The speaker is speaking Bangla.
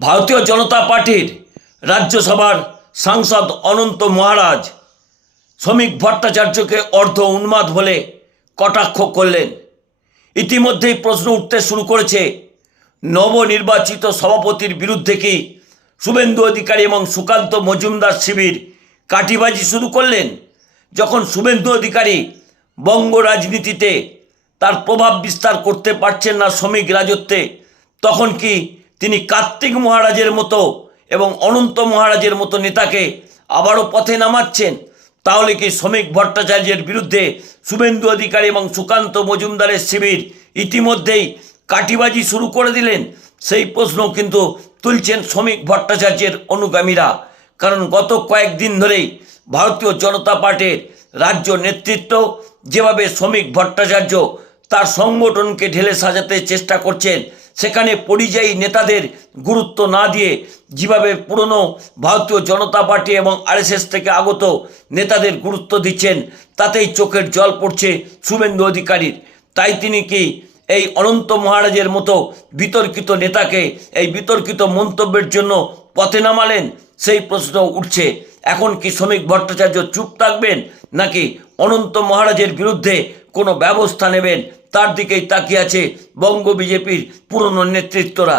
ভারতীয় জনতা পার্টির রাজ্যসভার সাংসদ অনন্ত মহারাজ শ্রমিক ভট্টাচার্যকে অর্ধ উন্মাদ বলে কটাক্ষ করলেন। ইতিমধ্যেই প্রশ্ন উঠতে শুরু করেছে, নবনির্বাচিত সভাপতির বিরুদ্ধে কি শুভেন্দু অধিকারী এবং সুকান্ত মজুমদার শিবির কাটিবাজি শুরু করলেন? যখন শুভেন্দু অধিকারী বঙ্গ রাজনীতিতে তার প্রভাব বিস্তার করতে পারছেন না শ্রমিক রাজত্বে, তখন কি তিনি কার্তিক মহারাজের মতো এবং অনন্ত মহারাজের মতো নেতাকে আবারও পথে নামাচ্ছেন? তাহলে কি শ্রমিক ভট্টাচার্যের বিরুদ্ধে শুভেন্দু অধিকারী এবং সুকান্ত মজুমদারের শিবির ইতিমধ্যেই কাটিবাজি শুরু করে দিলেন? সেই প্রশ্ন কিন্তু তুলছেন শ্রমিক ভট্টাচার্যের অনুগামীরা। কারণ গত কয়েকদিন ধরেই ভারতীয় জনতা পার্টির রাজ্য নেতৃত্ব যেভাবে শ্রমিক ভট্টাচার্য তার সংগঠনকে ঢেলে সাজাতে চেষ্টা করছেন, সেখানে পরিযায়ী নেতাদের গুরুত্ব না দিয়ে যেভাবে পুরনো ভারতীয় জনতা পার্টি এবং আরএসএস থেকে আগত নেতাদের গুরুত্ব দিচ্ছেন, তাতেই চোখের জল পড়ছে শুভেন্দু অধিকারীর। তাই তিনি কি এই অনন্ত মহারাজের মতো বিতর্কিত নেতাকে এই বিতর্কিত মন্তব্যের জন্য পথে নামালেন? সেই প্রশ্ন উঠছে। এখন কি শ্রমিক ভট্টাচার্য চুপ থাকবেন, নাকি অনন্ত মহারাজের বিরুদ্ধে কোনো ব্যবস্থা নেবেন? তার দিকেই তাকিয়ে আছে বঙ্গ বিজেপির পুরনো নেতৃত্বরা।